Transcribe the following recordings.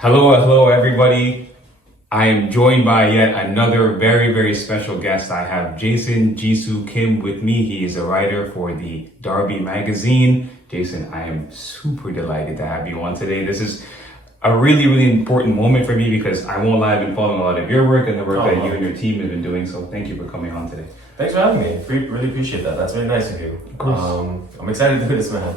Hello, everybody. I am joined by yet another very, very special guest. I have Jason Jisoo Kim with me. He is a writer for the Darby Magazine. Jason, I am super delighted to have you on today. This is a really, really important moment for me because I won't lie, I've been following a lot of your work and the work that you and your team have been doing. So thank you for coming on today. Thanks for having me. Really appreciate that. That's very nice of you. Of course. I'm excited to do this, man.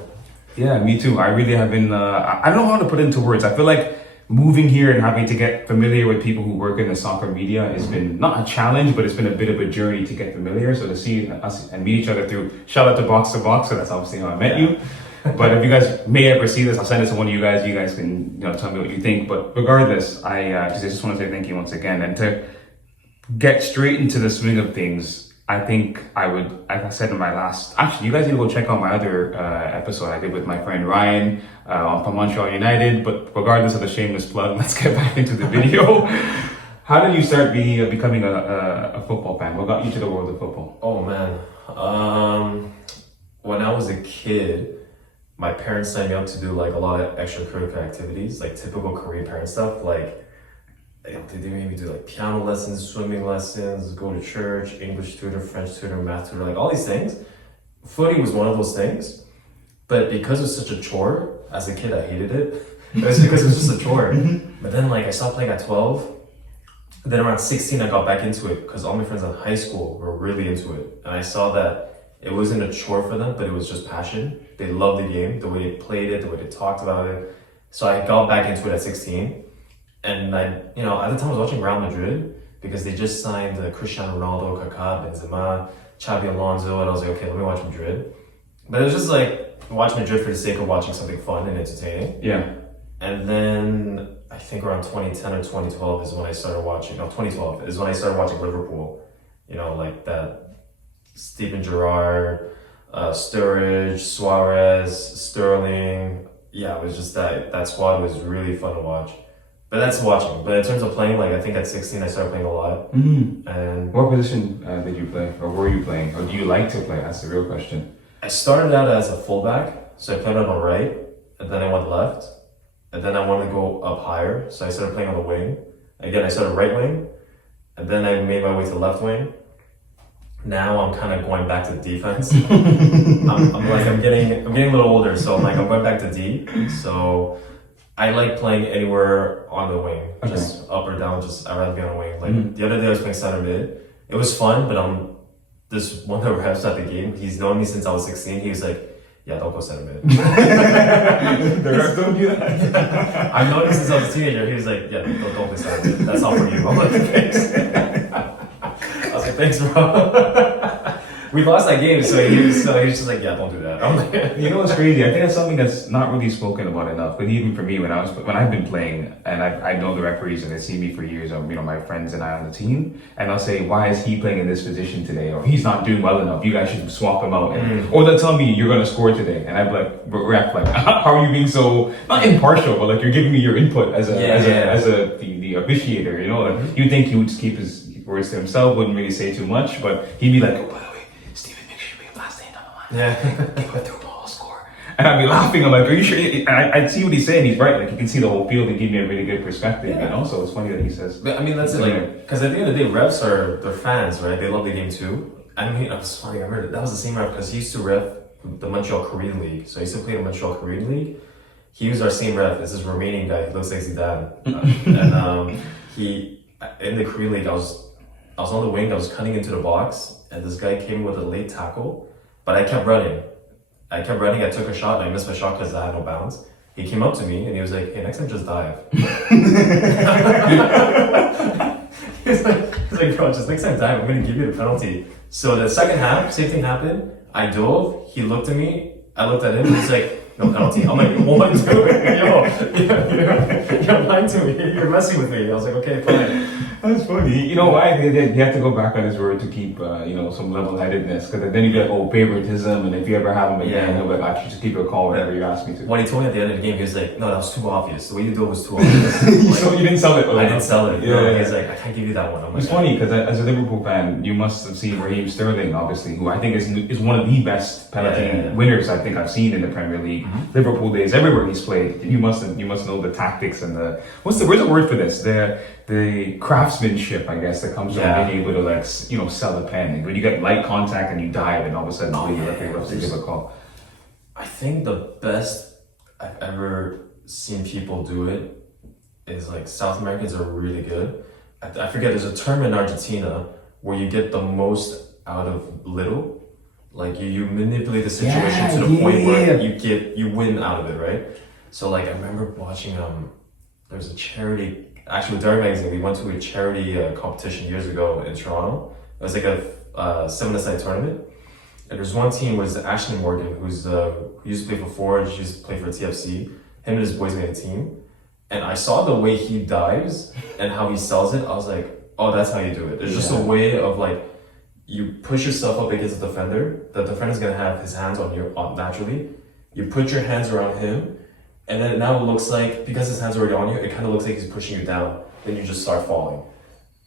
Yeah, me too. I really have been, I don't know how to put it into words. I feel like moving here and having to get familiar with people who work in the soccer media has been not a challenge, but it's been a bit of a journey to get familiar. So to see us and meet each other through, shout out to Box to Box, so that's obviously how I met you. But if you guys may ever see this, I'll send it to one of you guys. You guys can, tell me what you think. But regardless, I just want to say thank you once again. And to get straight into the swing of things, I think I would, like I said in my last, actually, you guys need to go check out my other episode I did with my friend Ryan from Montreal United. But regardless of the shameless plug, let's get back into the video. How did you start becoming a football fan? What got you to the world of football? Oh, man. When I was a kid, my parents signed me up to do like a lot of extracurricular activities, like typical Korean parent stuff, like they made me do like piano lessons, swimming lessons, go to church, English tutor, French tutor, math tutor, like all these things. Footy was one of those things, but because it was such a chore, as a kid I hated it. It was because it was just a chore. But then like I stopped playing at 12. Then around 16 I got back into it because all my friends in high school were really into it. And I saw that it wasn't a chore for them, but it was just passion. They loved the game, the way they played it, the way they talked about it. So I got back into it at 16. And I, at the time I was watching Real Madrid because they just signed Cristiano Ronaldo, Kaká, Benzema, Xabi Alonso, and I was like, okay, let me watch Madrid. But it was just like, watch Madrid for the sake of watching something fun and entertaining. Yeah. And then I think around 2010 or 2012 is when I started watching, 2012 is when I started watching Liverpool. Like that Steven Gerrard, Sturridge, Suarez, Sterling. Yeah, it was just that squad was really fun to watch. But that's watching. But in terms of playing, like I think at 16 I started playing a lot. Mm-hmm. And what position did you play, or were you playing, or do you like to play? That's the real question. I started out as a fullback, so I played on the right, and then I went left, and then I wanted to go up higher, so I started playing on the wing. Again, I started right wing, and then I made my way to left wing. Now I'm kind of going back to defense. I'm getting a little older, so I'm going back to D. So I like playing anywhere on the wing, just up or down. I'd rather be on the wing. Like the other day I was playing center mid. It was fun, but this one of the refs at the game, he's known me since I was 16. He was like, yeah, don't go center mid. The refs don't do that? I've known him since I was a teenager. He was like, yeah, don't play center mid. That's not for you. I'm like, thanks. I was like, thanks, bro. We lost that game, so he was just like, yeah, don't do that. I'm like, You know what's crazy? I think that's something that's not really spoken about enough. But even for me, when I've been playing, and I know the referees and they see me for years, my friends and I on the team, and I'll say, why is he playing in this position today? Or he's not doing well enough. You guys should swap him out. Or they'll tell me you're gonna score today, and I'm like, ref, like, how are you being so not impartial, but like you're giving me your input as the officiator. You'd think he would just keep his words to himself, wouldn't really say too much, but he'd be like, oh, by the way, Steven, make sure you put your last name on the line. yeah. Give a through ball, score. And I'd be laughing. I'm like, are you sure? And I'd see what he's saying. He's right. Like, you can see the whole field and give me a really good perspective, So it's funny that he says. But I mean, that's it. Like, because at the end of the day, refs they're fans, right? They love the game too. I mean, it was funny. I remember that was the same ref because he used to ref the Montreal Korean League. So I used to play in the Montreal Korean League. He was our same ref. This is Romanian guy. He looks like Zidane. And he in the Korean League, I was on the wing. I was cutting into the box, and this guy came with a late tackle, but I kept running. I took a shot, and I missed my shot because I had no bounce. He came up to me, and he was like, "Hey, next time, just dive." he's like, "Bro, just next time, dive. I'm gonna give you the penalty." So the second half, same thing happened. I dove. He looked at me. I looked at him. He's like, no penalty. I'm like, what? You're lying to me. You're messing with me. I was like, okay, fine. That's funny. You know why? He had to go back on his word to keep, some level-headedness. Because then you'd be like, favoritism. And if you ever have him again, he'll be like, actually, just keep your call whenever you ask me to. When he told me at the end of the game, he was like, no, that was too obvious. The way you do it was too obvious. So you didn't sell it? I didn't sell it. Yeah. He's like, I can't give you that one. It's funny because as a Liverpool fan, you must have seen Raheem Sterling, obviously, who I think is one of the best penalty winners I think I've seen in the Premier League. Liverpool days, everywhere he's played, you must know the tactics and and the what's the word for this? The craftsmanship, I guess, that comes from being able to like sell a pen. When you get light contact and you dive, and all of a sudden the referee has to give a call. I think the best I've ever seen people do it is like South Americans are really good. I forget, there's a term in Argentina where you get the most out of little. Like you manipulate the situation to the point where you win out of it, right? So like I remember watching there's a charity, actually with Darby Magazine, we went to a charity competition years ago in Toronto. It was like a 7-a-side tournament. And there's one team was Ashton Morgan, who used to play for Ford, she used to play for TFC. Him and his boys made a team. And I saw the way he dives and how he sells it. I was like, oh, that's how you do it. There's just a way of like, you push yourself up against the defender's gonna have his hands on you naturally. You put your hands around him, and then now it looks like, because his hands are already on you, it kind of looks like he's pushing you down. Then you just start falling.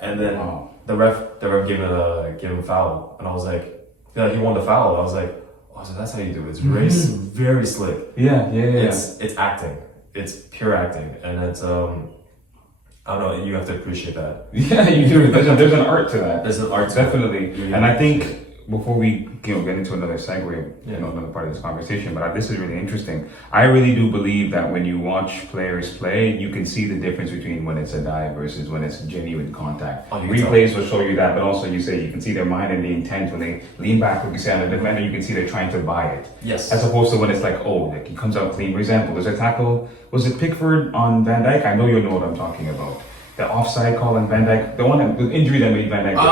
And then the ref gave him a foul. And I was like, yeah, he won the foul. I was like, oh, so that's how you do it. It's very, very slick. Yeah. It's acting. It's pure acting. And it's, I don't know, you have to appreciate that. Yeah, you do. There's an art to that. There's an art to definitely. it. And I think before we get into another segue, another part of this conversation, but this is really interesting. I really do believe that when you watch players play, you can see the difference between when it's a dive versus when it's genuine contact. Replays will show you that, but also you can see their mind and the intent when they lean back, like you say, on the defender, you can see they're trying to buy it. Yes. As opposed to when it's like, like he comes out clean. For example, there's a tackle, was it Pickford on Van Dijk? I know you know what I'm talking about. The offside call on Van Dijk, the one the injury that made Van Dijk get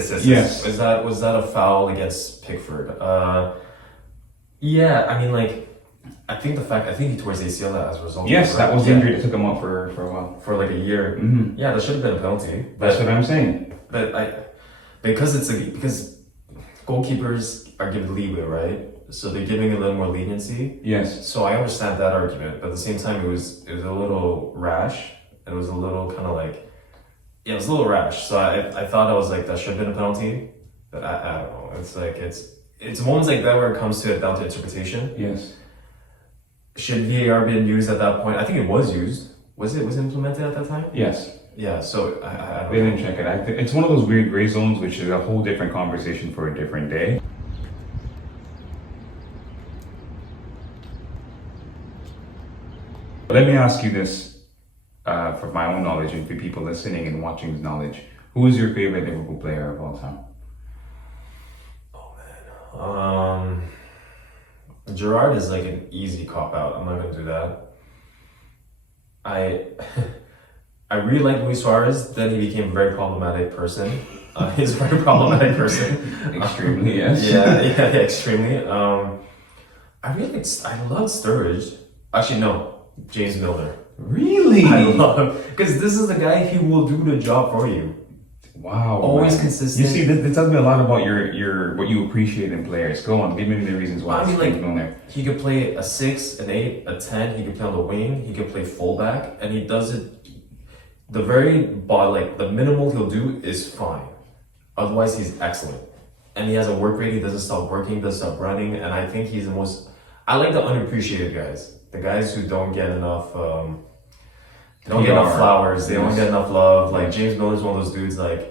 injured. Yes. Was that a foul against Pickford? Yeah, I mean, like, I think he tore his ACL as a result. Yes, that was the injury that took him out for a while. For like a year. Mm-hmm. Yeah, that should have been a penalty. That's what I'm saying. But because goalkeepers are given leeway, right? So they're giving a little more leniency. Yes. So I understand that argument, but at the same time, it was a little rash. It was a little kind of like, it was a little rash. So I thought I was like, that should have been a penalty, but I don't know. It's like, it's moments like that where it comes to it down to interpretation. Yes. Should VAR been used at that point? I think it was used. Was it implemented at that time? Yes. Yeah, so I they didn't check it. It's one of those weird gray zones, which is a whole different conversation for a different day. But let me ask you this. For my own knowledge and for people listening and watching's knowledge, who is your favorite Liverpool player of all time? Oh man, Gerrard is like an easy cop out. I'm not gonna do that. I really like Luis Suarez. Then he became a very problematic person. He's a very problematic person. Extremely, yes. Yeah, extremely. I love Sturridge. Actually, no, James Milner. Really? I love him because this is the guy who will do the job for you. Wow. Always consistent. You see, this tells me a lot about your what you appreciate in players. Go on, give me the reasons why. I mean, like, he could play a 6, an 8, a 10. He could play on the wing. He could play fullback, and he does it. The minimal he'll do is fine. Otherwise, he's excellent, and he has a work rate. He doesn't stop working, doesn't stop running, and I think he's the most. I like the unappreciated guys. The guys who don't get enough, flowers. They don't get enough love. Like James Miller's one of those dudes. Like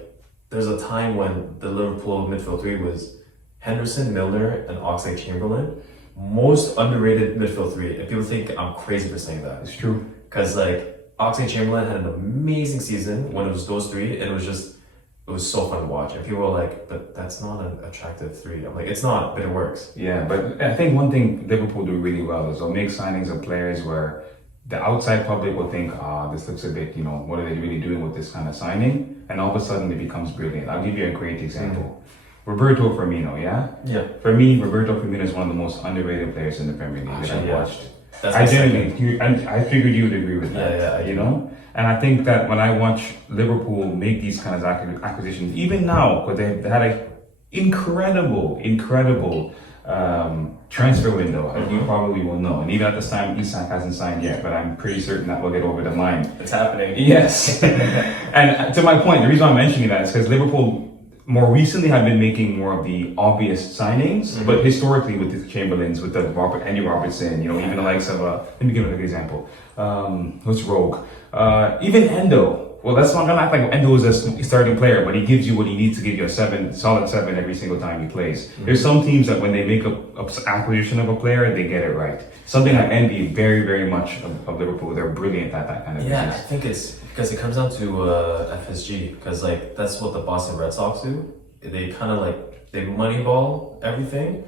there's a time when the Liverpool midfield three was Henderson, Milner, and Oxlade-Chamberlain. Most underrated midfield three. And people think I'm crazy for saying that. It's true. Because like Oxlade-Chamberlain had an amazing season when it was those three, and it was so fun to watch. And people were like, but that's not an attractive three. I'm like, it's not, but it works. Yeah, but I think one thing Liverpool do really well is they'll make signings of players where the outside public will think, this looks a bit, what are they really doing with this kind of signing? And all of a sudden it becomes brilliant. I'll give you a great example. Roberto Firmino, yeah? Yeah. For me, Roberto Firmino is one of the most underrated players in the Premier League that I've watched. I figured you would agree with that, you know? And I think that when I watch Liverpool make these kinds of acquisitions, even now, because they had an incredible transfer window, as you probably will know. And even at this time, Isak hasn't signed yet, but I'm pretty certain that will get over the line. It's happening. Yes. And to my point, the reason I'm mentioning that is because Liverpool more recently have been making more of the obvious signings, but historically with the Chamberlains, with the Andy Robertson, even the likes of let me give an example. What's Rogue? Even Endo. Well, let's not gonna act like Endo is a starting player, but he gives you what he needs to give you a solid seven every single time he plays. There's some teams that when they make a acquisition of a player, they get it right. Something I envy very, very much of Liverpool. They're brilliant at that kind of Yeah, I business. think it's because it comes down to FSG, because like that's what the Boston Red Sox do. They kind of like they moneyball everything,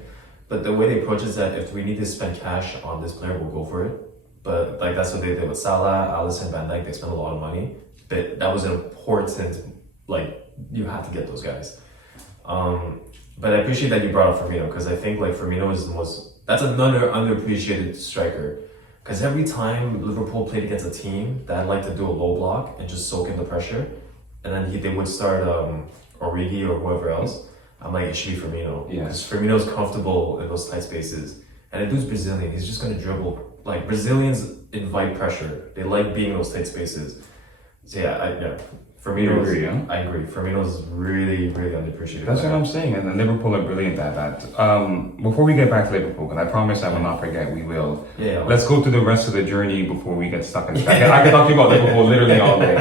but the way they approach it is that if we need to spend cash on this player, we'll go for it. But like that's what they did with Salah, Alisson, Van Dijk. They spent a lot of money, but that was an important. Like you have to get those guys. But I appreciate that you brought up Firmino, because I think like Firmino is the most. That's another underappreciated striker. Because every time Liverpool played against a team that liked to do a low block and just soak in the pressure, and then they would start Origi or whoever else, I'm like, it should be Firmino. Yeah. Because Firmino's comfortable in those tight spaces. And the dude's Brazilian, he's just going to dribble. Like, Brazilians invite pressure. They like being in those tight spaces. So yeah, Firmino, I agree. Firmino's really, really underappreciated. That's what I'm saying, and Liverpool are brilliant at that. Before we get back to Liverpool, because I promise I will not forget, we will. Yeah. Let's go through the rest of the journey before we get stuck in. I can talk to you about Liverpool literally all day.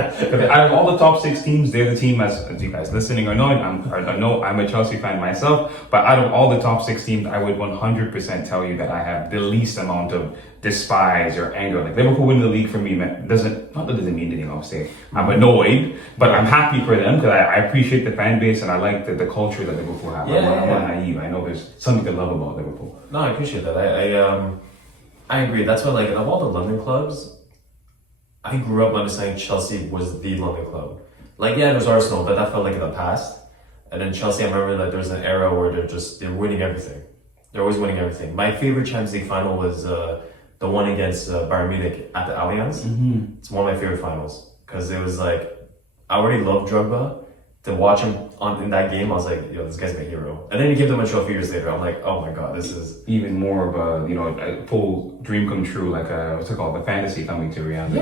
Out of all the top 6 teams, they're the team, as you guys listening or knowing, I know I'm a Chelsea fan myself, but out of all the top 6 teams, I would 100% tell you that I have the least amount of despise or anger. Like Liverpool winning the league for me doesn't mean anything. I'll say I'm annoyed, but I'm happy for them because I appreciate the fan base and I like the culture that Liverpool have. I'm not naive. I know there's something to love about Liverpool. No, I appreciate that. I agree. That's why, like, of all the London clubs, I grew up understanding Chelsea was the London club. Like, yeah, there's Arsenal, but that felt like in the past. And then Chelsea, I remember that there was an era where they're winning everything. They're always winning everything. My favorite Champions League final was the one against Bayern Munich at the Allianz. It's one of my favorite finals because it was like, I already loved Drogba. To watch him in that game, I was like, yo, this guy's my hero. And then you give them a trophy years later. I'm like, oh my god, this is even more of a full dream come true, like what's it called, the fantasy coming to reality.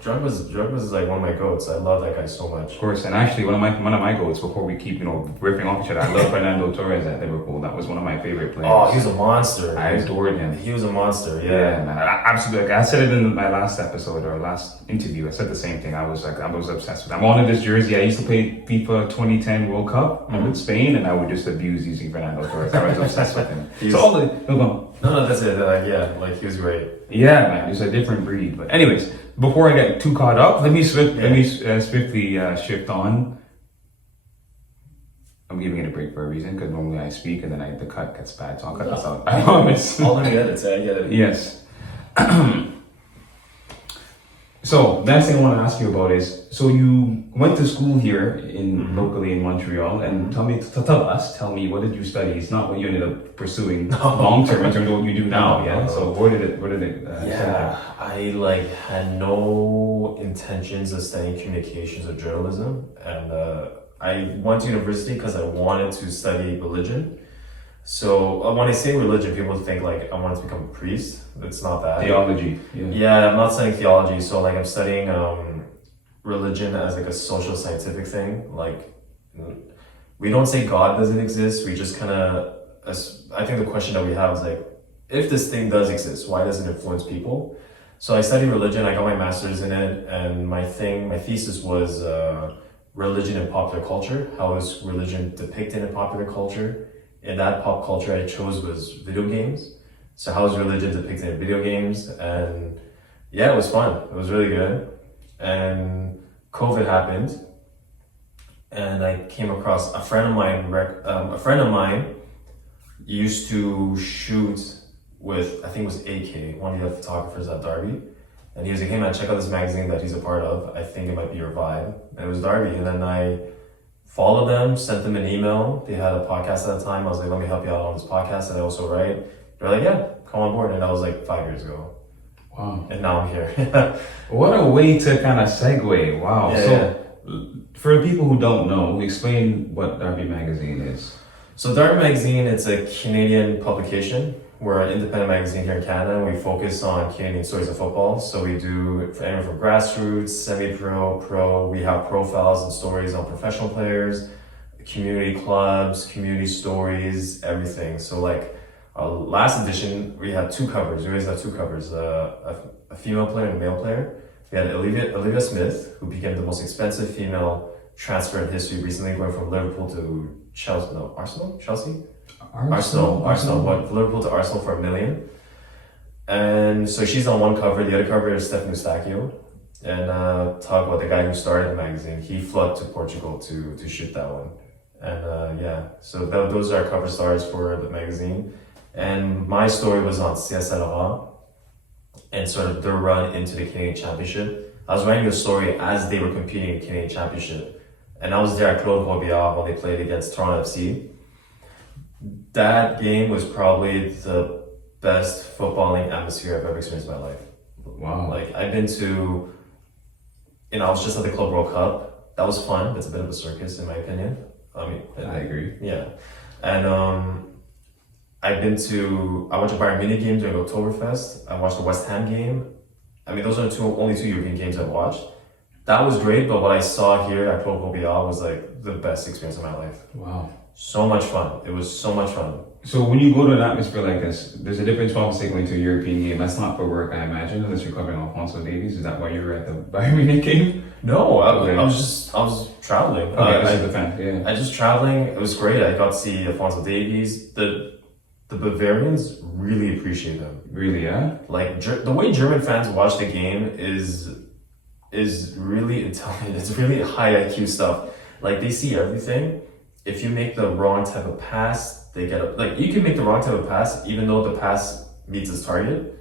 Drogba's like one of my goats. I love that guy so much. Of course, and actually one of my goats. Before we keep ripping off each other, I love Fernando Torres at Liverpool. That was one of my favorite players. Oh, he's a monster. I adored him. He was a monster. Yeah, man. Absolutely. Like I said it in my last episode or last interview. I said the same thing. I was obsessed with him. I wanted this jersey. I used to play FIFA 2010 World Cup with Spain, and I would just abuse using Fernando Torres. I was obsessed with him. No, that's it. He was great. Yeah, man, he's a different breed. But anyways, before I get too caught up, let me swiftly shift on. I'm giving it a break for a reason because normally I speak and then the cut gets bad, so I'll cut this out. I promise. All in the edits, I get it. Yes. So, next thing I want to ask you about is, so you went to school here locally in Montreal, and tell me, what did you study? It's not what you ended up pursuing long term in terms of what you do now, yeah? So where did it I had no intentions of studying communications or journalism, and I went to university because I wanted to study religion. So when I say religion, people think like I wanted to become a priest. It's not that. Theology. Yeah, I'm not studying theology. So like I'm studying religion as like a social scientific thing. Like we don't say God doesn't exist. We just kind of. I think the question that we have is like, if this thing does exist, why does it influence people? So I studied religion. I got my master's in it, and my thesis was religion and popular culture. How is religion depicted in popular culture? And that pop culture I chose was video games. So how is religion depicted in video games? And yeah, it was fun. It was really good. And COVID happened, and I came across a friend of mine used to shoot with, I think it was AK, one of the photographers at Darby. And he was like, hey man, check out this magazine that he's a part of. I think it might be your vibe. And it was Darby. And then I followed them, sent them an email. They had a podcast at the time. I was like, let me help you out on this podcast that I also write. They're like, yeah, come on board. And that was like 5 years ago. Wow. And now I'm here. What a way to kind of segue. Wow. For the people who don't know, explain what Darby Magazine is. So Darby Magazine, it's a Canadian publication. We're an independent magazine here in Canada. We focus on Canadian stories of football. So we do anything from grassroots, semi-pro, pro. We have profiles and stories on professional players, community clubs, community stories, everything. So like our last edition, we had two covers. We always have two covers, a female player and a male player. We had Olivia Smith, who became the most expensive female transfer in history recently, going from Liverpool to Chelsea. No, Arsenal? Chelsea? Arsenal. What, Liverpool to Arsenal for $1 million. And so she's on one cover. The other cover is Stefan Eustachio. And talk about the guy who started the magazine. He flew to Portugal to shoot that one. And so those are cover stars for the magazine. And my story was on CSLA and sort of their run into the Canadian Championship. I was writing the story as they were competing in Canadian Championship. And I was there at Claude Robillard when they played against Toronto FC. That game was probably the best footballing atmosphere I've ever experienced in my life. Wow. Like, I've been to, I was just at the Club World Cup. That was fun. It's a bit of a circus, in my opinion. I agree. Yeah. And I went to Bayern Munich game during Oktoberfest. I watched the West Ham game. Those are the only two European games I've watched. That was great, but what I saw here at Claude Robillard was like the best experience of my life. Wow. So much fun. It was so much fun. So when you go to an atmosphere like this, there's a difference obviously going to a European game. That's not for work, I imagine, unless you're covering Alphonso Davies. Is that why you were at the Bayern Munich game? No, I was traveling. Yeah. I just traveling. It was great. I got to see Alphonso Davies. The Bavarians really appreciate him. Really, yeah? Like the way German fans watch the game is really intelligent. It's really high IQ stuff. Like, they see everything. If you make the wrong type of pass, they get up. Like, you can make the wrong type of pass, even though the pass meets its target.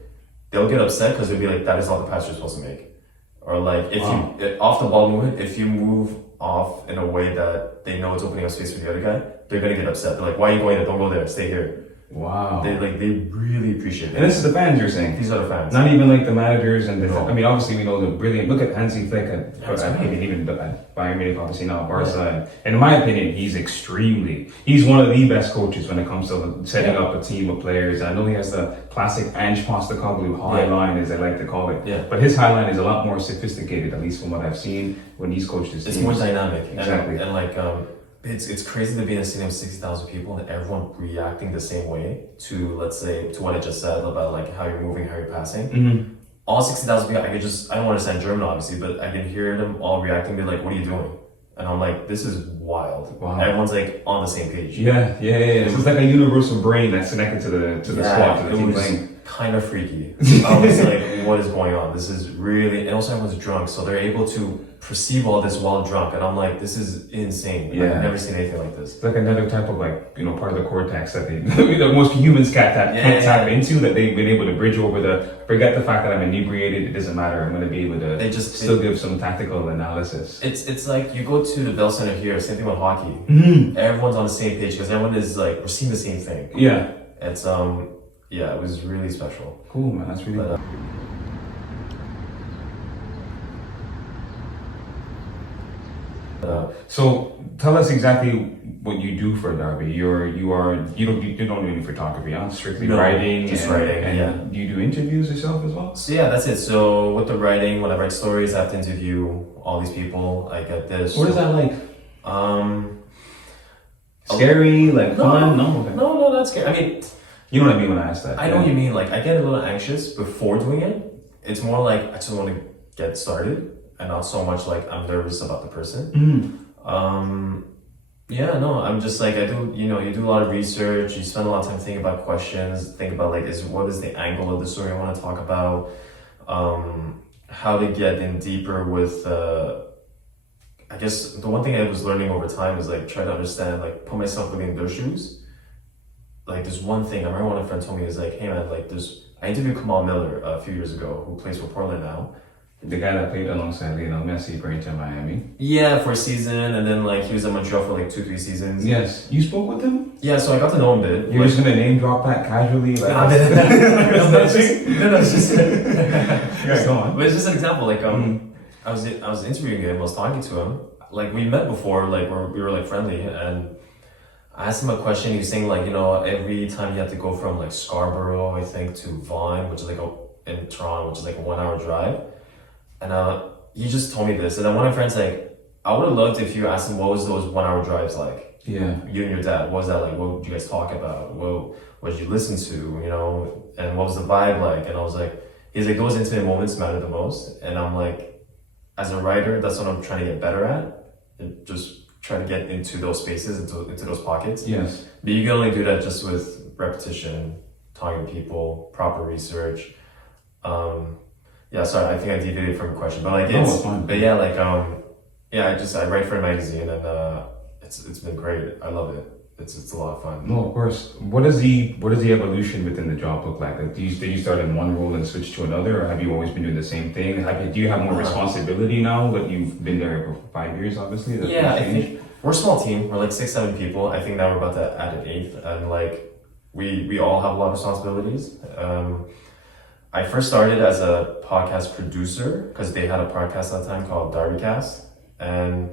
They'll get upset because they'll be like, that is not the pass you're supposed to make. Or like, if you off the ball movement, if you move off in a way that they know it's opening up space for the other guy, they're gonna get upset. They're like, why are you going there? Don't go there. Stay here. Wow. They really appreciate it. And this is the fans you're saying? These are the fans. Not even like the managers and the... No. Obviously we know the brilliant... Look at Hansi Flick and even Bayern Munich, obviously now Barca. And in my opinion, he's one of the best coaches when it comes to setting up a team of players. I know he has the classic Ange Postecoglou high line, as they like to call it. Yeah. But his high line is a lot more sophisticated, at least from what I've seen when he's coached his teams. It's more dynamic. Exactly. And like... It's crazy to be in a stadium of 60,000 people and everyone reacting the same way to, let's say, to what I just said about like how you're moving, how you're passing. Mm-hmm. All 60,000 people, I don't understand German obviously, but I can hear them all reacting, be like, what are you doing? And I'm like, this is wild. Wow. Everyone's like on the same page. Yeah. So it's like a universal brain that's connected to the squad, to the team playing. Kind of freaky. I was like, what is going on? This is really, and also everyone's drunk, so they're able to perceive all this while drunk, and I'm like, this is insane. Yeah. I've never seen anything like this. It's like another type of part of the cortex that most humans can't tap into, that they've been able to bridge over forget the fact that I'm inebriated, it doesn't matter, I'm going to be able to still give some tactical analysis. It's like you go to the Bell Center here, same thing with hockey. Mm-hmm. Everyone's on the same page because everyone is like, we're seeing the same thing. Yeah. It's it was really special. Cool, man, that's really cool. So tell us exactly what you do for Darby. You don't do any photography, huh? Strictly writing. Just writing. And do you do interviews yourself as well? So yeah, that's it. So with the writing, when I write stories, I have to interview all these people. I get this. What is that like? Scary, fun? No, not scary. You know what I mean when I ask that. I know what you mean. Like, I get a little anxious before doing it. It's more like I just want to get started, and not so much like I'm nervous about the person. Mm-hmm. I'm just like, I do. You do a lot of research. You spend a lot of time thinking about questions. Think about what is the angle of the story I want to talk about. How to get in deeper with. I guess the one thing I was learning over time is like try to understand, like put myself really in their shoes. Like, there's one thing I remember one of my friends told me is like, hey man, I interviewed Kamal Miller a few years ago, who plays for Portland now. The guy that played alongside Lionel Messi for Inter Miami. Yeah, for a season, and then like he was in Montreal for like 2-3 seasons. Yes, you spoke with him. Yeah, so I got to know him a bit. You're just gonna name drop that casually, like. No, it's just. Yeah, go on. But it's just an example. Like I was interviewing him, I was talking to him. Like, we met before, like we were like friendly, and I asked him a question. He was saying like, every time you have to go from like Scarborough, I think, to Vaughan, which is like in Toronto, which is like a 1 hour drive. And he just told me this. And then one of my friends like, I would have loved if you asked him what was those 1 hour drives like. Yeah. you and your dad, what was that like? What did you guys talk about? What did you listen to? You know, and what was the vibe like? And I was like, he's like, those intimate moments matter the most. And I'm like, as a writer, that's what I'm trying to get better at, and just try to get into those spaces, into those pockets. Yes. But you can only do that just with repetition, talking to people, proper research. Yeah, sorry, I think I deviated from your question, but like it's fine. but yeah, like yeah, I write for a magazine, and it's been great. I love it. It's a lot of fun. No, of course. What does the evolution within the job look like? Like, did you start in one role and switch to another, or have you always been doing the same thing? Do you have more responsibility now that you've been there for 5 years? Obviously, yeah, I think we're a small team. We're like 6-7 people. I think now we're about to add an 8th, and like we all have a lot of responsibilities. I first started as a podcast producer because they had a podcast at the time called Darbycast, and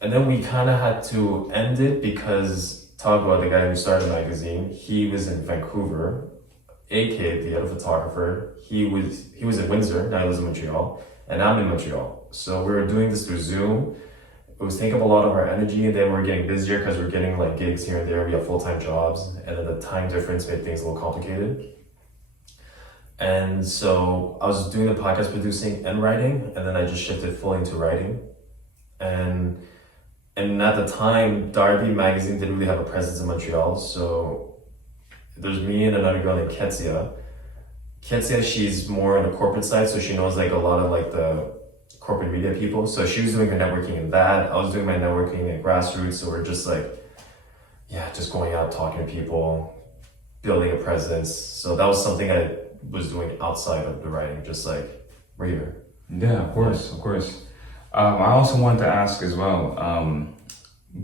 then we kind of had to end it because Tagwa, the guy who started the magazine, he was in Vancouver. AK, the other photographer, he was in Windsor. Now he lives in Montreal, and I'm in Montreal. So we were doing this through Zoom. It was taking up a lot of our energy, and then we're getting busier because we're getting like gigs here and there. We have full-time jobs, and then the time difference made things a little complicated. And so I was doing the podcast producing and writing, and then I just shifted fully into writing. And at the time, Darby Magazine didn't really have a presence in Montreal, so there's me and another girl named Ketsia. Ketsia, she's more on the corporate side, so she knows like a lot of like the corporate media people. So she was doing her networking in that. I was doing my networking at grassroots, so we're just like, yeah, just going out, talking to people, building a presence. So that was something I was doing outside of the writing, just like we're here. Yeah, of course. I also wanted to ask as well,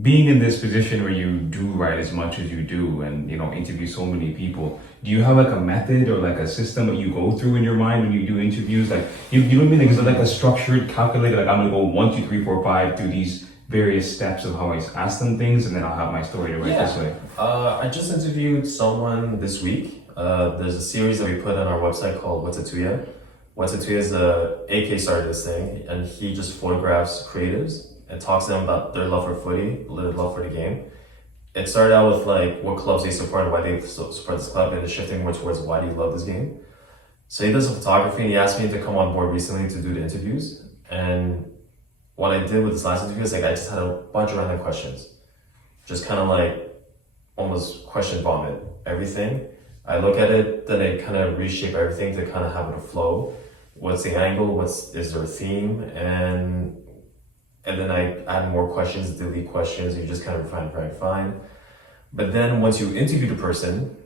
being in this position where you do write as much as you do and, you know, interview so many people, do you have like a method or like a system that you go through in your mind when you do interviews? Like, you know what I mean? Like, is it like a structured, calculated, like I'm gonna go 1, 2, 3, 4, 5 through these various steps of how I ask them things, and then I'll have my story to write this way? I just interviewed someone this week. There's a series that we put on our website called What's a Tuya. What's a Tuya is AK started this thing, and he just photographs creatives and talks to them about their love for footy, their love for the game. It started out with like what clubs they support and why they support this club, and it's shifting more towards why do you love this game. So he does photography, and he asked me to come on board recently to do the interviews. And what I did with this last interview is like I just had a bunch of random questions, just kind of like almost question vomit everything. I look at it, then I kind of reshape everything to kind of have it a flow. What's the angle? Is there a theme? And then I add more questions, delete questions. You just kind of refine. But then once you interview the person,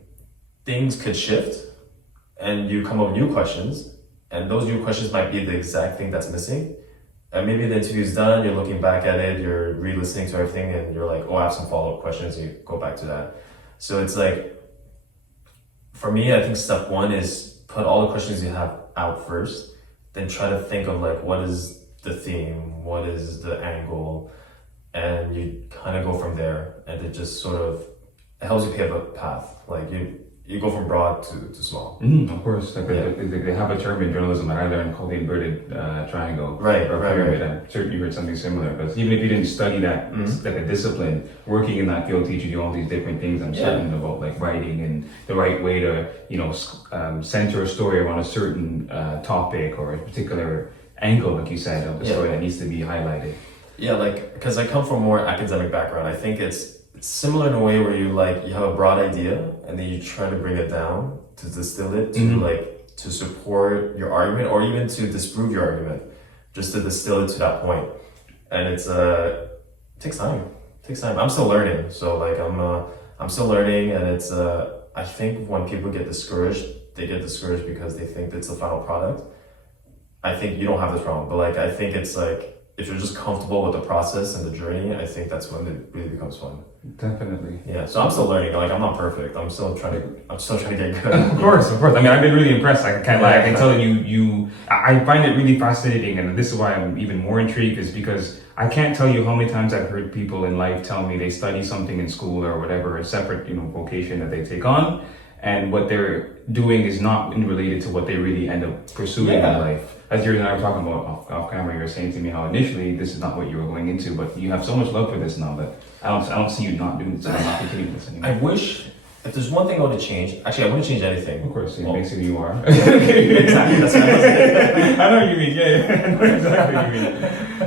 things could shift, and you come up with new questions. And those new questions might be the exact thing that's missing. And maybe the interview's done. You're looking back at it. You're re-listening to everything, and you're like, "Oh, I have some follow-up questions." And you go back to that. So it's like, for me, I think step 1 is put all the questions you have out first, then try to think of like, what is the theme? What is the angle? And you kind of go from there, and it just sort of, it helps you pave a path. Like you go from broad to small. Of course, like they have a term in journalism that I learned called the inverted triangle. Right. I'm certain you heard something similar, because even if you didn't study that, like a discipline, working in that field teaches you all these different things. I'm certain about like writing and the right way to, you know, center a story around a certain topic or a particular angle, like you said, of the story that needs to be highlighted. Yeah, like, because I come from a more academic background, I think it's similar in a way where you have a broad idea, and then you try to bring it down to distill it to support your argument, or even to disprove your argument, just to distill it to that point. And it takes time. I'm still learning, so like I'm still learning, and it's I think when people get discouraged, they get discouraged because they think it's the final product. I think you don't have this problem, but like I think it's like, if you're just comfortable with the process and the journey, I think that's when it really becomes fun. Definitely. Yeah. So I'm still learning. Like, I'm not perfect. I'm still trying to get good. Of course. I mean, I've been really impressed. I can't lie. I can tell you. I find it really fascinating, and this is why I'm even more intrigued, is because I can't tell you how many times I've heard people in life tell me they study something in school or whatever, a separate, you know, vocation that they take on. and what they're doing is not related to what they really end up pursuing in life. As you and I were talking about off camera, you were saying to me how initially this is not what you were going into, but you have so much love for this now that I don't see you not doing this, not continuing this anymore. I wish, if there's one thing I want to change, actually I wouldn't change anything. Of course, it makes who you are. Exactly, that's what I was saying. I know what you mean, yeah. I know exactly what you mean.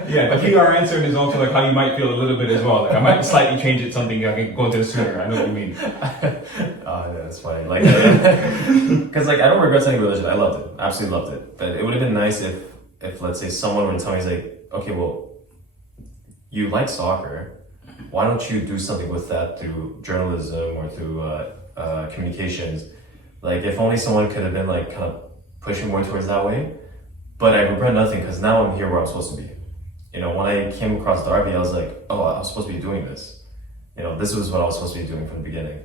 Yeah, the PR answer is also like how you might feel a little bit as well. Like I might slightly change it something, I can go into the sooner. I know what you mean. Oh, yeah, that's funny. Like, because like I don't regret studying religion. I loved it, absolutely loved it. But it would have been nice if let's say someone would tell me, like, okay, well, you like soccer. Why don't you do something with that through journalism or through communications? Like, if only someone could have been like kind of pushing more towards that way. But I regret nothing because now I'm here where I'm supposed to be. You know, when I came across Darby, I was like, oh, I was supposed to be doing this. You know, this was what I was supposed to be doing from the beginning.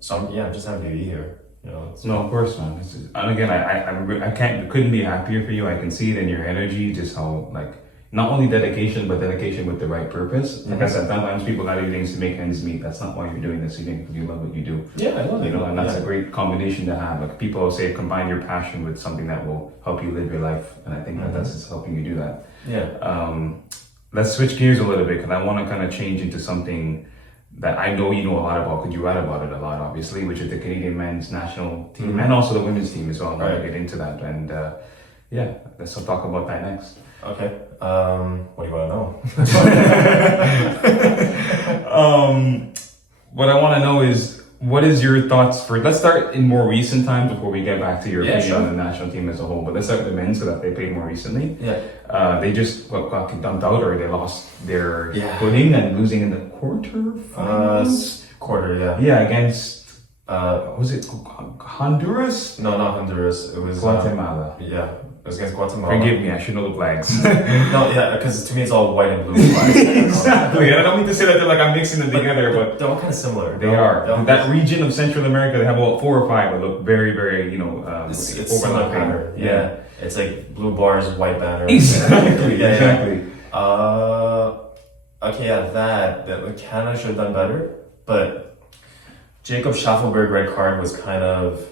So I'm just happy to be here. You know, no, of course, man. And again, couldn't be happier for you. I can see it in your energy, just how like not only dedication, but dedication with the right purpose. Like I said, sometimes people gotta do things to make ends meet. That's not why you're doing this. You're doing it because you love what you do. Yeah, I love it. You know, and that's a great combination to have. Like people say, combine your passion with something that will help you live your life, and I think that's just helping you do that. Yeah. Let's switch gears a little bit because I want to kind of change into something that I know you know a lot about because you write about it a lot, obviously, which is the Canadian men's national team and also the women's team as well. I'm going to get into that. And let's talk about that next. Okay. What do you want to know? What I want to know is, what is your thoughts for, let's start in more recent times before we get back to your opinion on the national team as a whole, but let's start with the men so that they played more recently. Yeah. They just got dumped out or they lost their footing and losing in the quarterfinals? Yeah, against, was it Honduras? No, not Honduras. It was Guatemala. Yeah. It was against Guatemala. Forgive me, I should know the flags. No, yeah, because to me it's all white and blue flags. Exactly, and I don't mean to say that they're like I'm mixing them together, but they're all kind of similar. They are. That region of Central America, they have about 4 or 5 that look very, very, it's overlapping. Pattern. Yeah, it's like blue bars, white banners. Exactly. Exactly. Okay, that Canada should have done better, but Jacob Schaffelberg red card was kind of,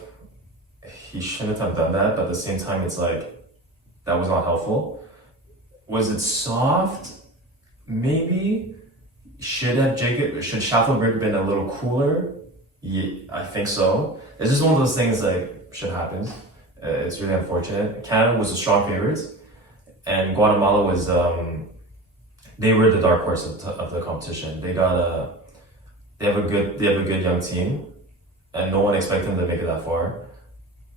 he shouldn't have done that, but at the same time it's like that was not helpful. Was it soft? Maybe. Should Schaffelberg been a little cooler? Yeah, I think so. It's just one of those things like shit happens. It's really unfortunate. Canada was a strong favorite, and Guatemala was they were the dark horse of the competition. They have a good young team, and no one expected them to make it that far.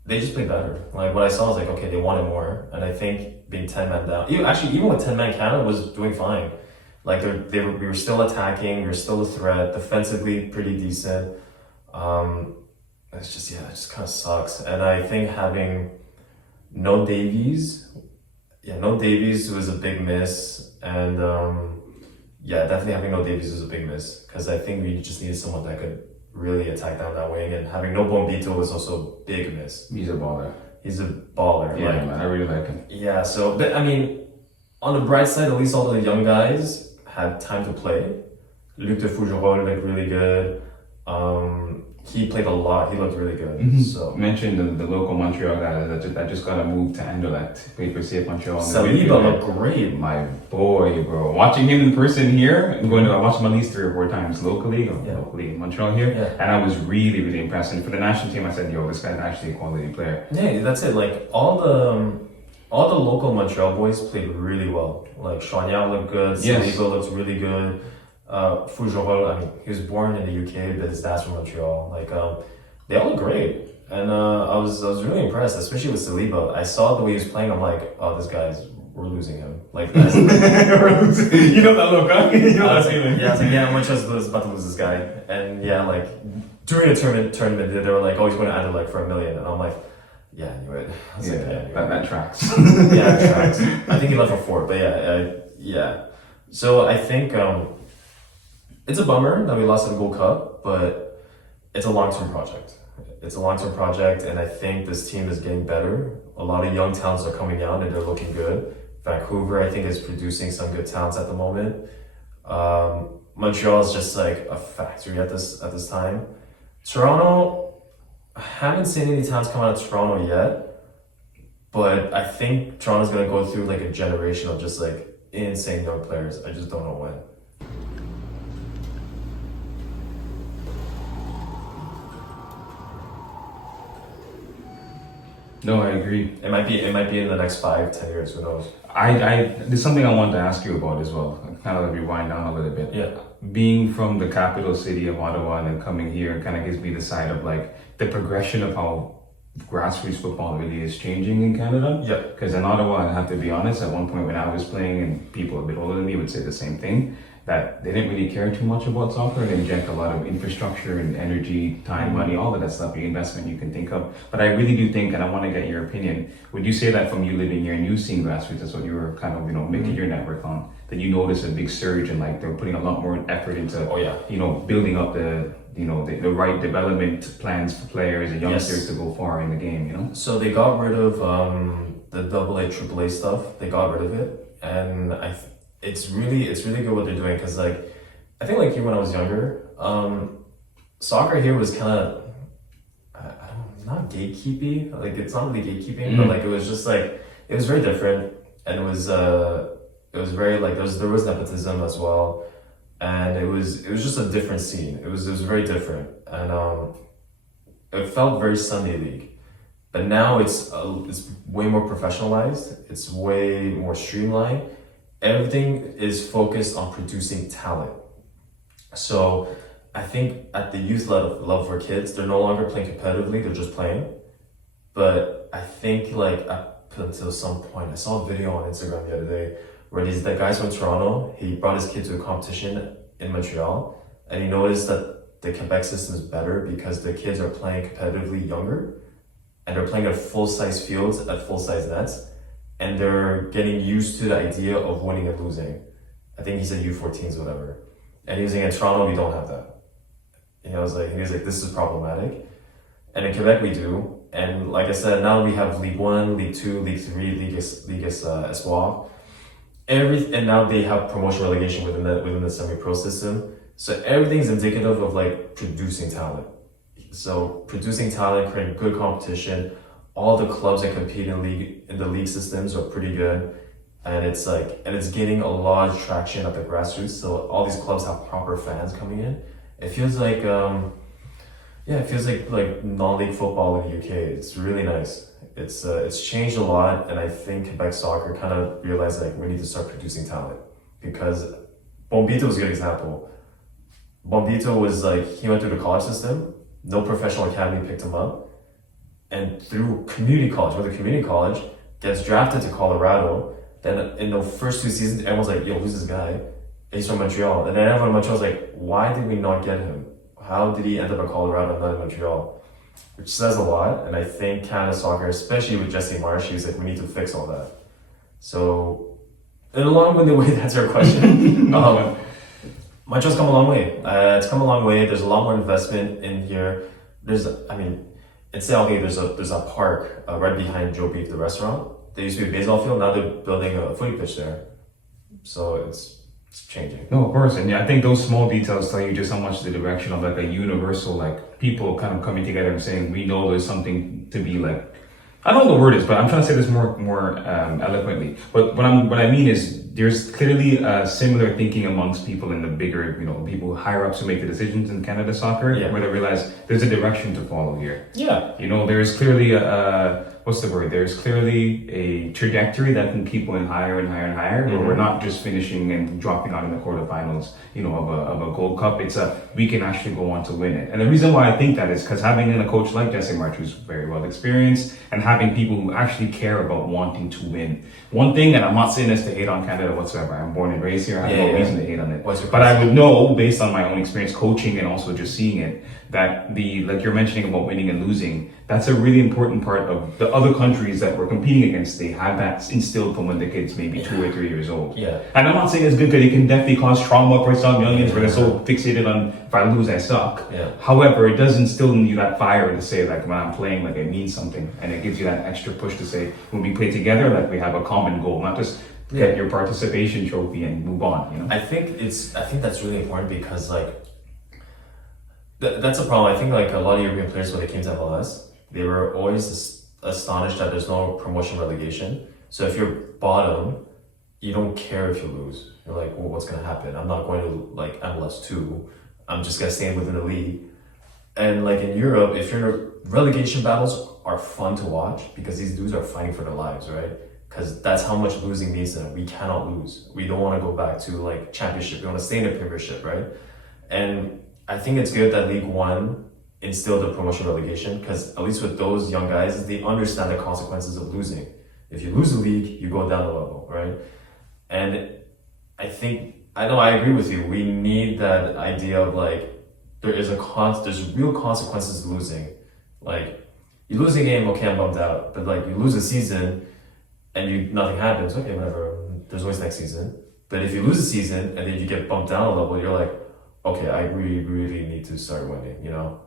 They just played better. Like what I saw was like, okay, they wanted more, and I think being 10 men down, even with 10 men, Canada was doing fine. Like we were still attacking, we were still a threat, defensively pretty decent. It just kind of sucks. And I think having no Davies was a big miss, and definitely having no Davies was a big miss because I think we just needed someone that could really attack down that wing, and having no Bombito was also a big miss. He's a baller. Yeah, man, I really like him. Yeah, so, but I mean, on the bright side, at least all the young guys had time to play. Luc de Fougerolles looked really good. He played a lot. He looked really good. Mm-hmm. So mentioned the local Montreal guy that just got a move to Anderlecht. Played for CF Montreal. Saliba looked great. My boy, bro. Watching him in person here, I watched him at least 3 or 4 times locally in Montreal here, and I was really, really impressed. And for the national team, I said, "Yo, this guy's actually a quality player." Yeah, that's it. Like all the local Montreal boys played really well. Like Chouanière looked good. Saliba looks really good. Fougerolles, I mean, he was born in the UK, but his dad's from Montreal. Like, they all look great, and I was really impressed, especially with Saliba. I saw the way he was playing. I'm like, oh, we're losing him. Like, that's, we're losing. You know that look, huh? You know that feeling. Yeah, I was like, yeah, Montreal's about to lose this guy, and yeah, like during the tournament, they were like, oh, he's going to add it like for $1 million, and I'm like, yeah, I knew it. I was that tracks. Yeah, it tracks. I think he left for 4, but yeah. So I think. It's a bummer that we lost the Gold Cup, but it's a long-term project. And I think this team is getting better. A lot of young talents are coming out and they're looking good. Vancouver, I think, is producing some good talents at the moment. Montreal is just like a factory at this time. Toronto, I haven't seen any talents come out of Toronto yet, but I think Toronto's gonna go through like a generation of just like insane young players. I just don't know when. No, I agree. It might be in the next 5, 10 years. Who knows? There's something I wanted to ask you about as well. Kind of like rewind down a little bit. Yeah. Being from the capital city of Ottawa and then coming here kind of gives me the side of like the progression of how grassroots football really is changing in Canada. Yeah. Because in Ottawa, I have to be honest, at one point when I was playing, and people a bit older than me would say the same thing, that they didn't really care too much about soccer. They inject a lot of infrastructure and energy, time, money, all of that stuff, the investment you can think of. But I really do think, and I want to get your opinion, would you say that from you living here and you seeing grassroots, that's what you were kind of, making your network on, that you notice a big surge and like they're putting a lot more effort into, building up the right development plans for players and youngsters to go far in the game, So they got rid of the AA, AAA stuff. They got rid of it, and it's really good what they're doing, because like I think like here when I was younger, soccer here was kind of I don't know, not gatekeeping. Like it's not really gatekeeping, but like it was just like it was very different, and it was very like there was nepotism as well, and it was just a different scene. It was very different, and it felt very Sunday league. But now it's way more professionalized. It's way more streamlined. Everything is focused on producing talent. So I think at the youth level for kids, they're no longer playing competitively, they're just playing. But I think like up until some point, I saw a video on Instagram the other day where the guys from Toronto, he brought his kid to a competition in Montreal, and he noticed that the Quebec system is better because the kids are playing competitively younger, and they're playing at full-size fields, at full-size nets, and they're getting used to the idea of winning and losing. I think he said U14s, whatever. And he was saying in Toronto, we don't have that. And he was like, this is problematic. And in Quebec, we do. And like I said, now we have League 1, League 2, League 3, Ligue Espoir. And now they have promotion relegation within the semi-pro system. So everything's indicative of like producing talent. So producing talent, creating good competition. All the clubs that compete in the league systems are pretty good, and it's gaining a lot of traction at the grassroots. So all these clubs have proper fans coming in. It feels like like non-league football in the UK. It's really nice. It's changed a lot, and I think Quebec soccer kind of realized like we need to start producing talent, because Bombito is a good example. Bombito was like, he went through the college system, no professional academy picked him up. And through community college, gets drafted to Colorado. Then in the first 2 seasons, everyone's like, yo, who's this guy? And he's from Montreal. And then everyone in Montreal's like, why did we not get him? How did he end up in Colorado and not in Montreal? Which says a lot. And I think Canada soccer, especially with Jesse Marsh, he's like, we need to fix all that. So, in a long-winded way, that's your question. Montreal's come a long way. It's come a long way. There's a lot more investment in here. In Saint-Henri, there's a park right behind Joe Beef, the restaurant. There used to be a baseball field, now they're building a footy pitch there. So it's changing. No, of course, and I think those small details tell you just how much the direction of like a universal, like people kind of coming together and saying, we know there's something to be like, I don't know what the word is, but I'm trying to say this more eloquently. But what I mean is, there's clearly similar thinking amongst people in the bigger, people higher ups who make the decisions in Canada soccer, where they realize there's a direction to follow here. Yeah. There's clearly There's clearly a trajectory that can keep going higher and higher and higher, where we're not just finishing and dropping out in the quarterfinals, of a Gold Cup. We can actually go on to win it. And the reason why I think that is because having a coach like Jesse March, who's very well experienced, and having people who actually care about wanting to win. One thing, and I'm not saying this to hate on Canada whatsoever. I'm born and raised here. I have no reason to hate on it. But I would know, based on my own experience coaching and also just seeing it, that like you're mentioning about winning and losing, that's a really important part of the other countries that we're competing against. They have that instilled from when the kids maybe 2 or 3 years old. Yeah. And I'm not saying it's good because it can definitely cause trauma for some youngins where they're so fixated on, if I lose, I suck. Yeah. However, it does instill in you that fire to say, like, when I'm playing, like, it means something. And it gives you that extra push to say, when we play together, like, we have a common goal, not just get your participation trophy and move on, I think that's really important because, like, That's a problem. I think like a lot of European players when they came to MLS, they were always astonished that there's no promotion relegation. So if you're bottom, you don't care if you lose. You're like, well, what's gonna happen? I'm not going to like MLS two. I'm just gonna stay within the league. And like in Europe, if you're relegation battles are fun to watch because these dudes are fighting for their lives, right? Because that's how much losing means to them. We cannot lose. We don't want to go back to like championship. We want to stay in the Premiership, right? And I think it's good that League One instilled the promotion relegation because at least with those young guys, they understand the consequences of losing. If you lose the league, you go down the level, right? And I know I agree with you. We need that idea of like there's real consequences to losing. Like you lose a game, okay, I'm bummed out. But like you lose a season and nothing happens, okay, whatever. There's always next season. But if you lose a season and then you get bumped down a level, you're like, okay, I really need to start winning, you know?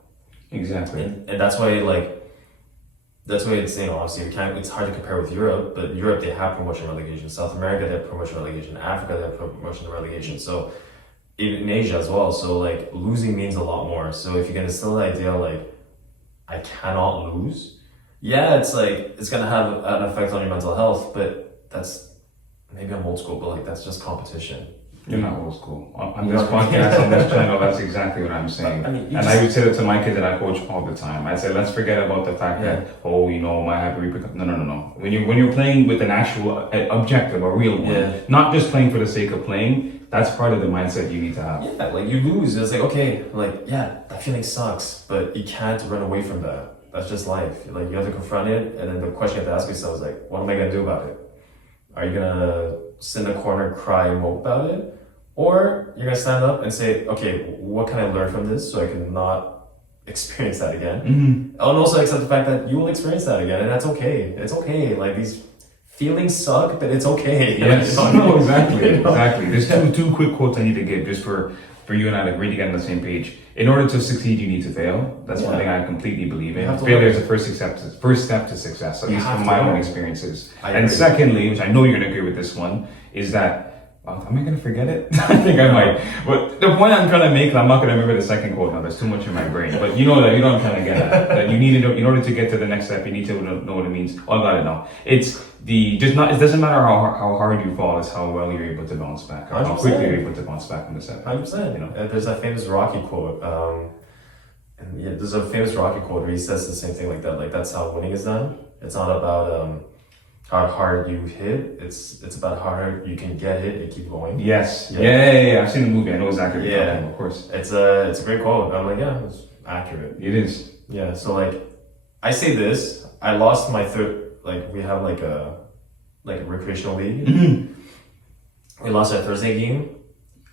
Exactly. And that's why it's, you know, obviously it's hard to compare with Europe, but Europe, they have promotion relegation. South America, they have promotion relegation. Africa, they have promotion relegation. So in Asia as well. So like losing means a lot more. So if you can instill the idea like, I cannot lose, yeah, it's like, it's gonna have an effect on your mental health, but maybe I'm old school, but like, that's just competition. You're not old school. On this podcast, on this channel, that's exactly what I'm saying. I would say that to my kids that I coach all the time. I say, let's forget about the fact that, I have to repercussion. No. When you're playing with an actual objective, a real one, not just playing for the sake of playing, that's part of the mindset you need to have. Yeah, like you lose. It's like, okay, like, yeah, that feeling sucks, but you can't run away from that. That's just life. Like, you have to confront it, and then the question you have to ask yourself is like, what am I gonna do about it? Are you gonna sit in a corner, cry, and mope about it? Or you're gonna stand up and say, okay, what can I learn from this so I can not experience that again? And also accept the fact that you will experience that again, and that's okay. It's okay. Like, these feelings suck, but it's okay. Yes. No, exactly. There's two quick quotes I need to give just for you and I to really get on the same page. In order to succeed, you need to fail. That's one thing I completely believe in. Failure is the first step to success, at least from my own experiences. And secondly, which I know you're going to agree with this one, is that, am I going to forget it? I think I might. But the point I'm trying to make, and I'm not going to remember the second quote now, there's too much in my brain. But you know what I'm trying to get at. That you need to, in order to get to the next step, you need to know what it means. Oh, I got it now. It doesn't matter how hard you fall, it's how well you're able to bounce back, or how quickly you're able to bounce back from the setback. 100%. You know, there's that famous Rocky quote. There's a famous Rocky quote where he says the same thing like that. Like, that's how winning is done. It's not about how hard you hit. It's about how hard you can get hit and keep going. Yes. Yeah. I've seen the movie. I know exactly what you're talking about, of course. It's a great quote. I'm like, yeah, it's accurate. It is. Yeah. So like, I say this. I lost my third. Like, we have like a recreational league. We lost our Thursday game.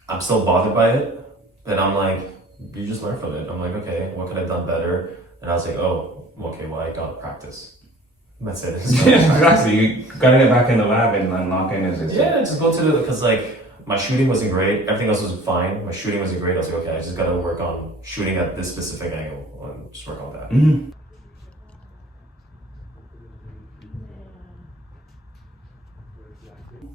I'm still bothered by it, but I'm like, you just learn from it. I'm like, okay, what could I have done better? And I was like, oh, okay, well, I gotta practice. That's it. Yeah, exactly. You gotta get back in the lab and knock in as it's. Yeah, just go to because like my shooting wasn't great. Everything else was fine. My shooting wasn't great. I was like, okay, I just gotta work on shooting at this specific angle and just work on that.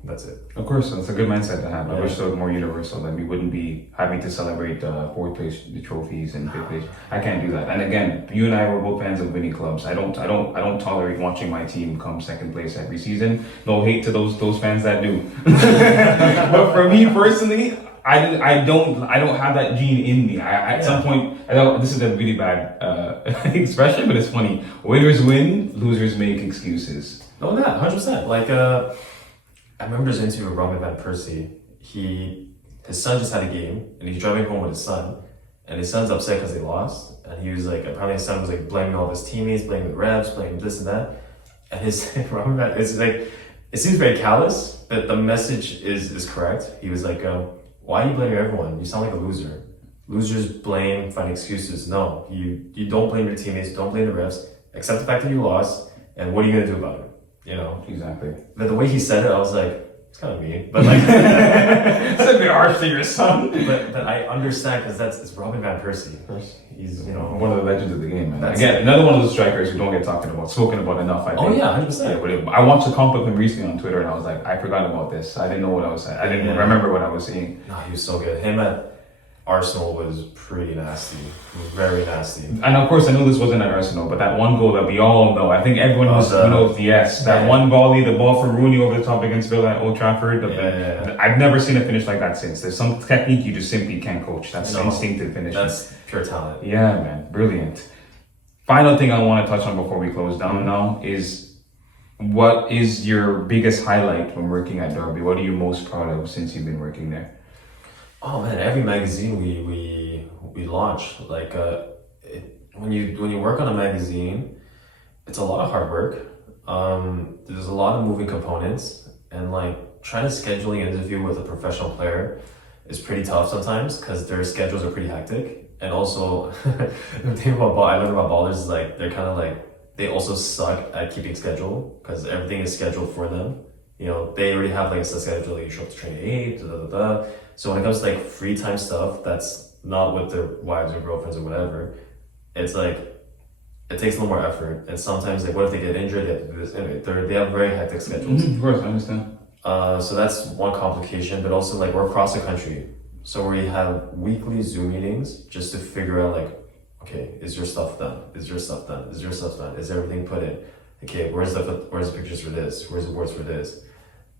That's it. Of course, it's a good mindset to have. I wish it was more universal, that we wouldn't be having to celebrate fourth place trophies and fifth place. I can't do that. And again, you and I were both fans of winning clubs. I don't tolerate watching my team come second place every season. No hate to those fans that do. But for me personally, I don't have that gene in me. At some point, I know this is a really bad expression, but it's funny. Winners win, losers make excuses. Oh, that 100%. Like I remember this interview with Robin Van Persie. His son just had a game, and he's driving home with his son, and his son's upset because they lost, and he was like, apparently his son was like blaming all of his teammates, blaming the refs, blaming this and that, and Robin Van, it's like, it seems very callous, but the message is correct. He was like, why are you blaming everyone? You sound like a loser. Losers blame, find excuses. No, you don't blame your teammates, don't blame the refs, accept the fact that you lost, and what are you gonna do about it? You know? Exactly. But the way he said it, I was like, it's kind of mean. But like, it's a bit harsh to your son. But I understand because it's Robin Van Persie. He's, one of the legends of the game, man. Again, another one of those strikers who don't get spoken about enough, I think. Oh yeah, 100%. Yeah, but I watched a comp of him recently on Twitter, and I was like, I forgot about this. I didn't know what I was saying. I didn't remember what I was saying. No, he was so good. Him at Arsenal was pretty nasty, very nasty. And of course, I know this wasn't at Arsenal, but that one goal that we all know, I think everyone who knows, yes, that one volley, the ball from Rooney over the top against Villa at Old Trafford. I've never seen a finish like that since. There's some technique you just simply can't coach. That's instinctive finishing. That's pure talent. Yeah, man, brilliant. Final thing I want to touch on before we close down now is, what is your biggest highlight when working at Darby? What are you most proud of since you've been working there? Oh man, every magazine we launch, like when you work on a magazine, it's a lot of hard work. There's a lot of moving components, and like trying to scheduling an interview with a professional player is pretty tough sometimes because their schedules are pretty hectic. And also, the thing about I learned about ballers is like they're kind of like, they also suck at keeping schedule because everything is scheduled for them. You know, they already have like a set schedule. Like you show up to train at 8, da da da. So when it comes to like free time stuff that's not with their wives or girlfriends or whatever, it's like it takes a little more effort. And sometimes like, what if they get injured? They have to do this. Anyway, they have very hectic schedules. Of course, I understand. So that's one complication. But also like we're across the country, so we have weekly Zoom meetings just to figure out like, okay, is your stuff done? Is your stuff done? Is your stuff done? Is everything put in? Okay, where's the pictures for this? Where's the words for this?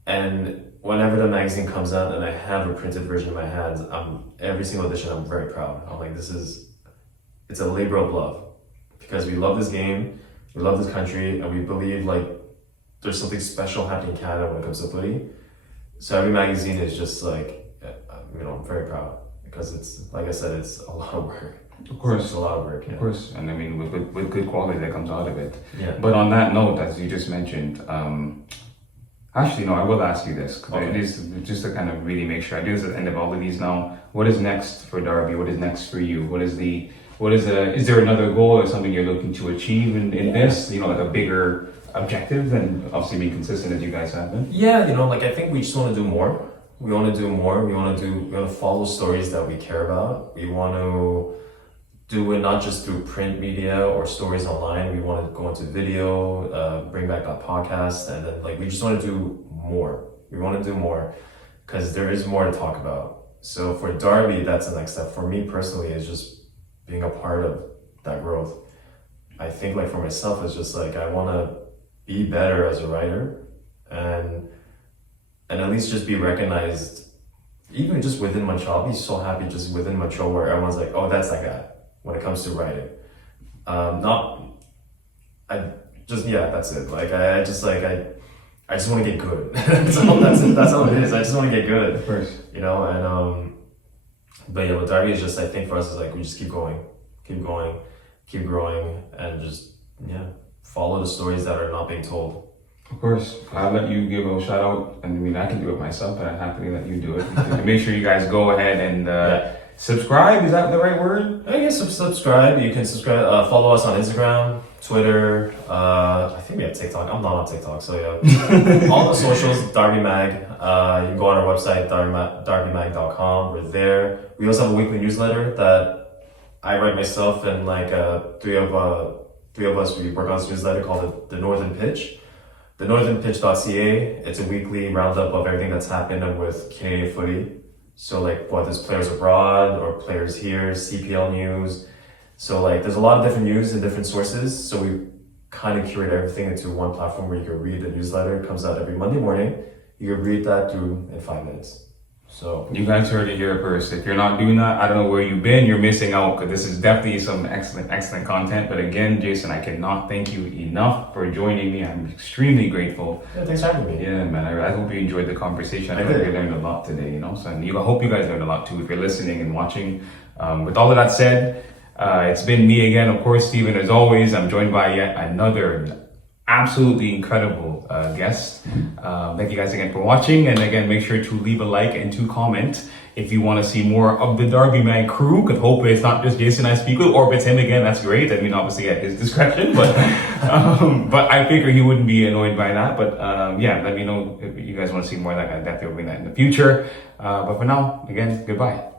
And whenever the magazine comes out and I have a printed version in my hands, every single edition I'm very proud. I'm like, it's a labor of love because we love this game, we love this country, and we believe like there's something special happening in Canada when it comes to footy. So every magazine is just like, I'm very proud because it's, like I said, it's a lot of work. Of course. It's a lot of work. Of course. And I mean, with good quality that comes out of it. Yeah. But on that note, as you just mentioned, actually, no, I will ask you this, because it is just to kind of really make sure. I do this at the end of all of these now. What is next for Darby? What is next for you? Is there another goal or something you're looking to achieve in this? Like a bigger objective than obviously being consistent as you guys have been? Yeah, like I think we just want to do more. We want to do more. We want to follow stories that we care about. We want to do it not just through print media or stories online. We want to go into video, bring back that podcast, and then like we just want to do more. We want to do more because there is more to talk about. So for Darby, that's the next step. For me personally, is just being a part of that growth. I think like for myself, it's just like I want to be better as a writer, and at least just be recognized, even just within Montreal. I'll be so happy just within Montreal where everyone's like, oh, that's that guy when it comes to writing. That's it. Like I just want to get good. So that's all it is. I just want to get good. Of course. But with Darby, it's just, I think for us is like we just keep going, keep growing, and just follow the stories that are not being told. Of course, I'll let you give a shout out. I mean, I can do it myself, but I'd happily let you do it. Make sure you guys go ahead and subscribe. Is that the right word? I guess subscribe. You can subscribe. Follow us on Instagram, Twitter. I think we have TikTok. I'm not on TikTok, so yeah. All the socials, DarbyMag. You can go on our website, DarbyMag.com. We're there. We also have a weekly newsletter that I write myself, and like three of us, we work on this newsletter called the Northern Pitch. The northernpitch.ca, it's a weekly roundup of everything that's happened with Canadian footy. So like whether there's players abroad or players here, CPL news. So like there's a lot of different news and different sources. So we kind of curate everything into one platform where you can read the newsletter. It comes out every Monday morning. You can read that through in 5 minutes. So you guys heard it here first. If you're not doing that, I don't know where you've been. You're missing out, because this is definitely some excellent content. But again, Jason, I cannot thank you enough for joining me. I'm extremely grateful. Yeah, thanks for having me. Yeah, man. I hope you enjoyed the conversation. I hope you learned a lot today. So I hope you guys learned a lot too if you're listening and watching. With all of that said, it's been me again, of course, Steven. As always, I'm joined by yet another absolutely incredible guest. Thank you guys again for watching, and again, make sure to leave a like and to comment if you want to see more of the Darby Mag crew, because hopefully it's not just Jason I speak with, or if it's him again, that's great. I mean, obviously at his discretion, but I figure he wouldn't be annoyed by that. But let me know if you guys want to see more of that. I definitely will bring that in the future. But for now, again, goodbye.